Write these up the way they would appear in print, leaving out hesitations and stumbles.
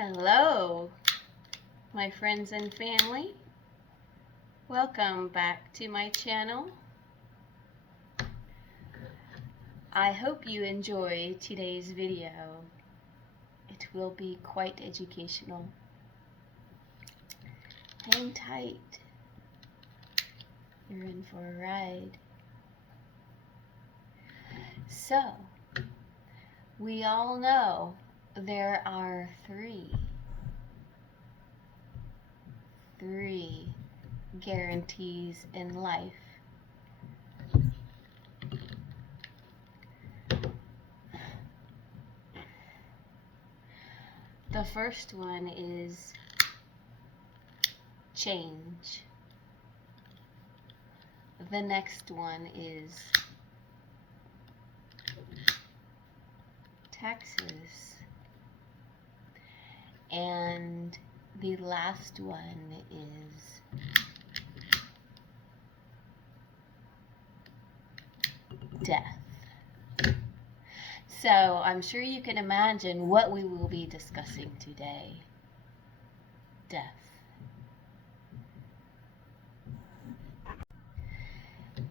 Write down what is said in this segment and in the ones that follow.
Hello, my friends and family. Welcome back to my channel. I hope you enjoy today's video. It will be quite educational. Hang tight. You're in for a ride. So, we all know there are three guarantees in life. The first one is change. The next one is taxes. And the last one is death. So I'm sure you can imagine what we will be discussing today. Death.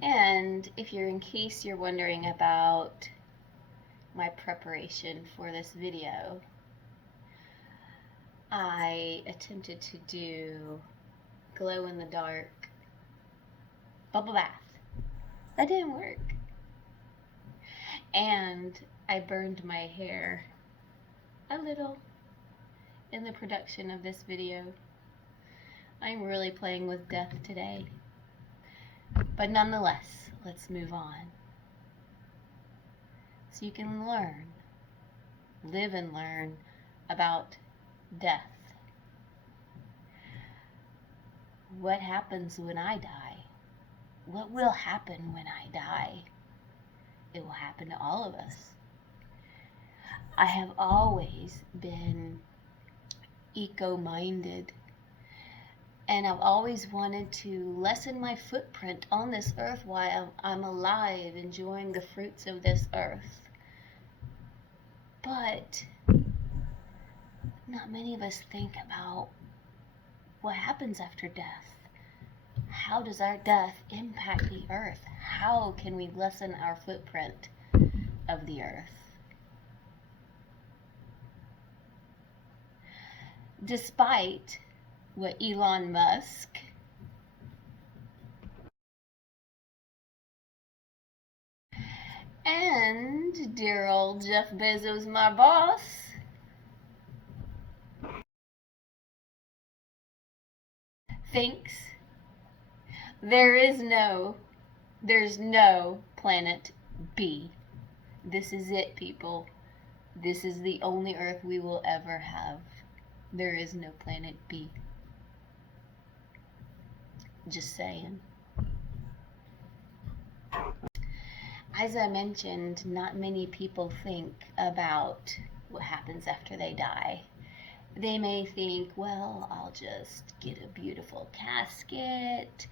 And in case you're wondering about my preparation for this video, I attempted to do glow-in-the-dark bubble bath. That didn't work. And I burned my hair a little in the production of this video. I'm really playing with death today. But nonetheless, let's move on. So you can live and learn about death. What happens when I die? What will happen when I die? It will happen to all of us. I have always been eco-minded, and I've always wanted to lessen my footprint on this earth while I'm alive, enjoying the fruits of this earth. But not many of us think about what happens after death. How does our death impact the earth? How can we lessen our footprint of the earth? Despite what Elon Musk and dear old Jeff Bezos, my boss, thinks, there's no planet B. This is it, people. This is the only Earth we will ever have. There is no planet B. Just saying. As I mentioned, not many people think about what happens after they die. They may think, well, I'll just get a beautiful casket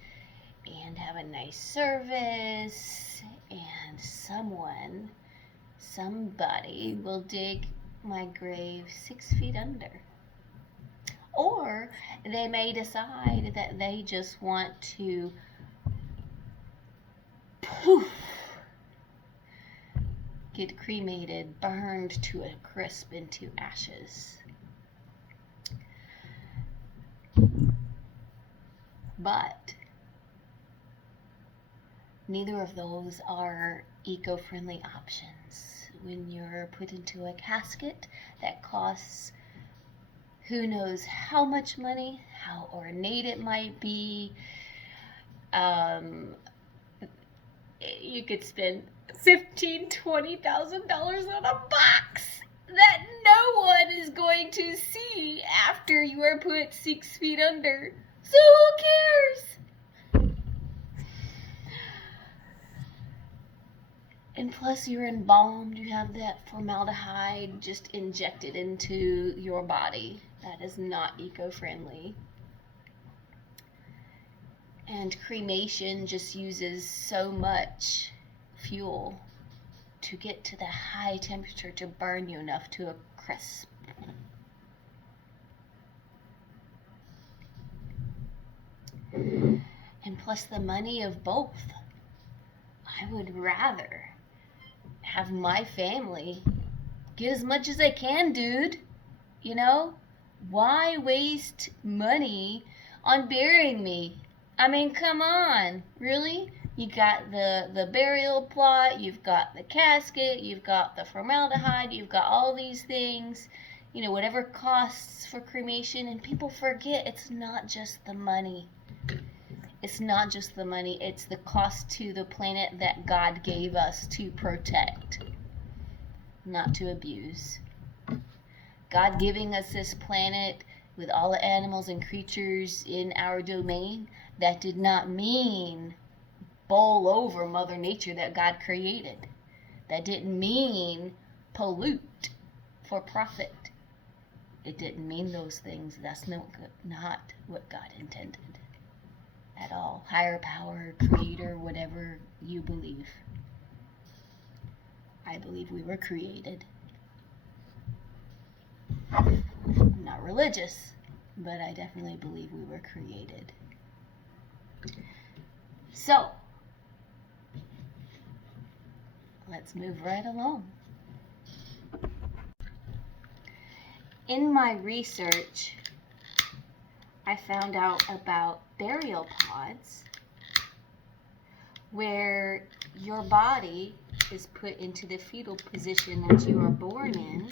and have a nice service, and somebody will dig my grave 6 feet under. Or they may decide that they just want to get cremated, burned to a crisp into ashes. But neither of those are eco-friendly options. When you're put into a casket that costs who knows how much money, how ornate it might be, you could spend $15,000, $20,000 on a box that no one is going to see after you are put 6 feet under. So who cares? And plus you're embalmed, you have that formaldehyde just injected into your body. That is not eco-friendly. And cremation just uses so much fuel to get to the high temperature to burn you enough to a crisp. And plus the money of both. I would rather have my family get as much as I can, dude. You know? Why waste money on burying me? I mean, come on. Really? You got the burial plot, you've got the casket, you've got the formaldehyde, you've got all these things, you know, whatever costs for cremation, and people forget it's not just the money. It's not just the money, it's the cost to the planet that God gave us to protect, not to abuse. God giving us this planet with all the animals and creatures in our domain, that did not mean bowl over Mother Nature that God created. That didn't mean pollute for profit. It didn't mean those things. That's not what God intended at all. Higher power, creator, whatever you believe. I believe we were created. I'm not religious, but I definitely believe we were created. So, let's move right along. In my research, I found out about burial pods where your body is put into the fetal position that you are born in,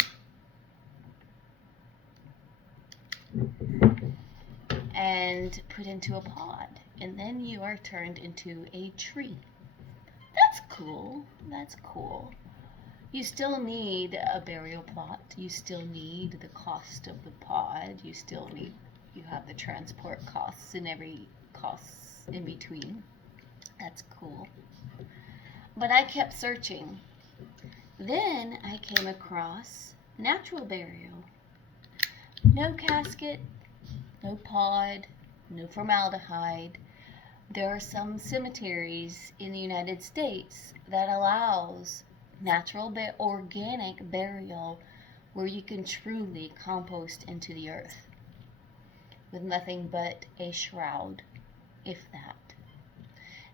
and put into a pod, and then you are turned into a tree. That's cool. That's cool. You still need a burial plot. You still need the cost of the pod. You have the transport costs and every costs in between. That's cool. But I kept searching. Then I came across natural burial. No casket, no pod, no formaldehyde. There are some cemeteries in the United States that allows natural organic burial where you can truly compost into the earth with nothing but a shroud, if that.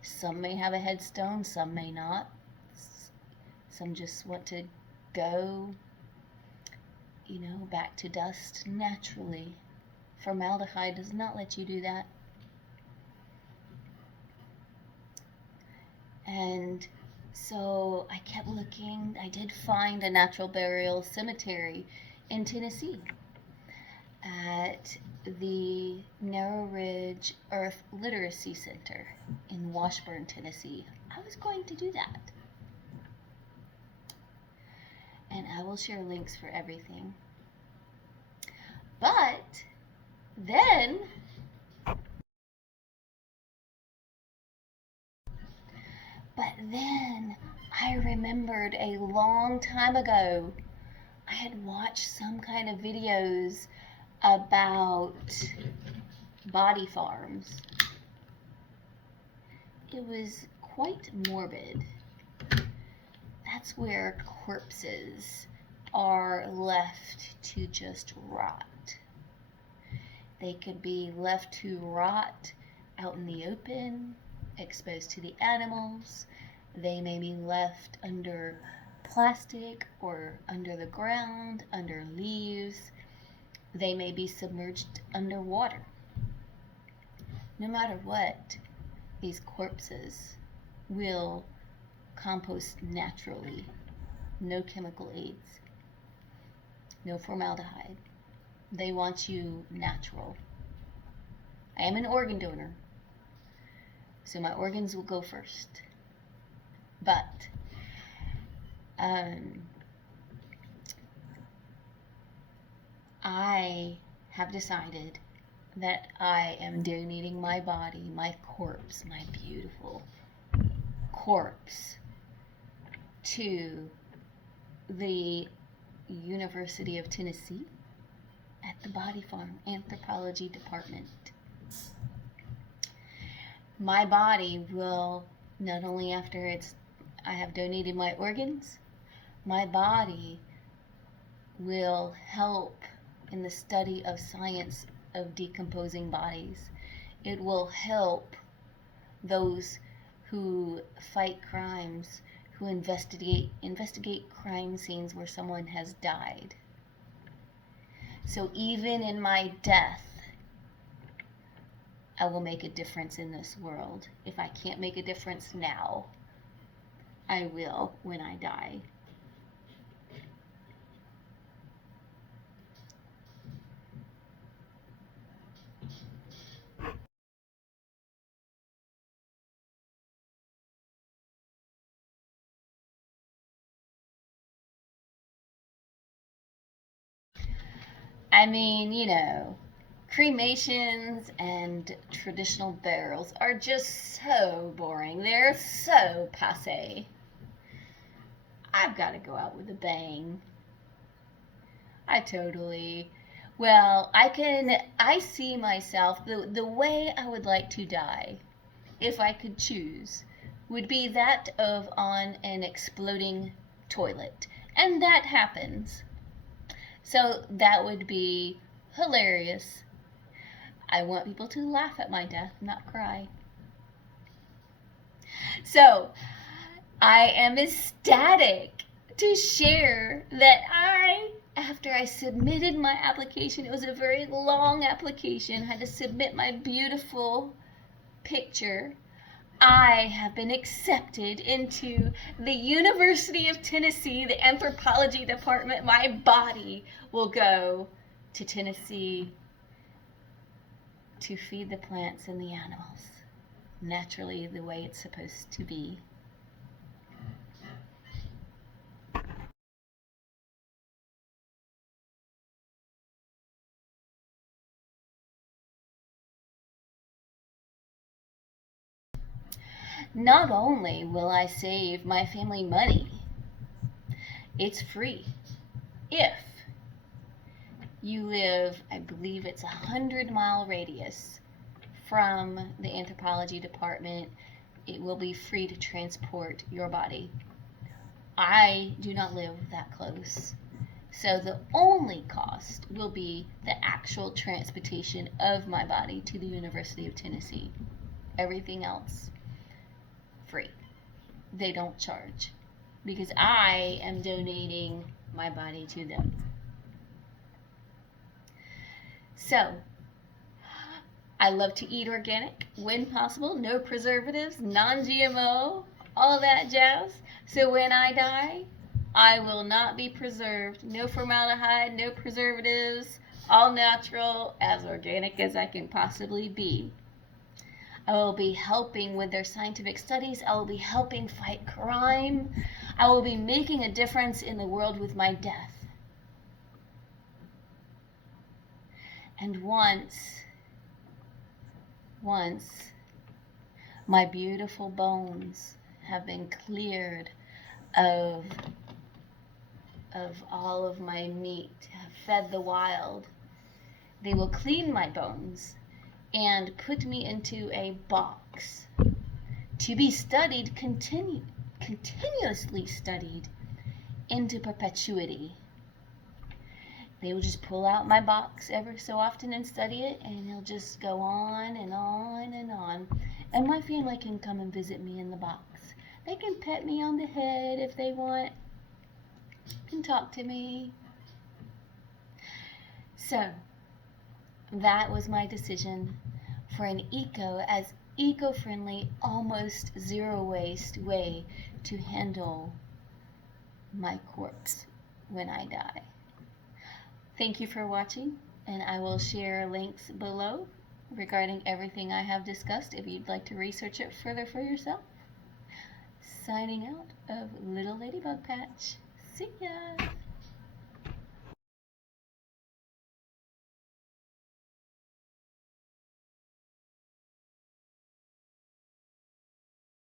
Some may have a headstone, some may not. Some just want to go, back to dust naturally. Formaldehyde does not let you do that. And so I kept looking. I did find a natural burial cemetery in Tennessee at the Narrow Ridge Earth Literacy Center in Washburn, Tennessee. I was going to do that. And I will share links for everything. But then I remembered a long time ago I had watched some kind of videos about body farms. It was quite morbid. That's where corpses are left to just rot. They could be left to rot out in the open, exposed to the animals. They may be left under plastic or under the ground, under leaves. They may be submerged underwater. No matter what, these corpses will compost naturally. No chemical aids. No formaldehyde. They want you natural. I am an organ donor, so my organs will go first. But I have decided that I am donating my body, my corpse, my beautiful corpse, to the University of Tennessee at the Body Farm Anthropology Department. My body will, not only after I have donated my organs, my body will help in the study of science of decomposing bodies It will help those who fight crimes, who investigate crime scenes where someone has died. So even in my death, I will make a difference in this world. If I can't make a difference now, I will when I die. I mean, cremations and traditional burials are just so boring. They're so passe. I've got to go out with a bang. I see myself, the way I would like to die, if I could choose, would be that of on an exploding toilet. And that happens. So that would be hilarious. I want people to laugh at my death, not cry. So I am ecstatic to share that after I submitted my application, it was a very long application, I had to submit my beautiful picture. I have been accepted into the University of Tennessee, the anthropology department. My body will go to Tennessee to feed the plants and the animals naturally, the way it's supposed to be. Not only will I save my family money, it's free if you live, I believe it's 100-mile radius from the anthropology department. It will be free to transport your body. I do not live that close, so the only cost will be the actual transportation of my body to the University of Tennessee. Everything else, free. They don't charge because I am donating my body to them. So, I love to eat organic when possible, no preservatives, non-GMO, all that jazz. So when I die, I will not be preserved. No formaldehyde, no preservatives, all natural, as organic as I can possibly be. I will be helping with their scientific studies. I will be helping fight crime. I will be making a difference in the world with my death. And once my beautiful bones have been cleared of all of my meat, have fed the wild, they will clean my bones and put me into a box to be studied, continuously studied into perpetuity. They will just pull out my box every so often and study it, and it'll just go on and on and on. And my family can come and visit me in the box. They can pet me on the head if they want, can talk to me. So, that was my decision for an eco-friendly, almost zero waste way to handle my corpse when I die. Thank you for watching, and I will share links below regarding everything I have discussed if you'd like to research it further for yourself. Signing out of Little Ladybug Patch. See ya!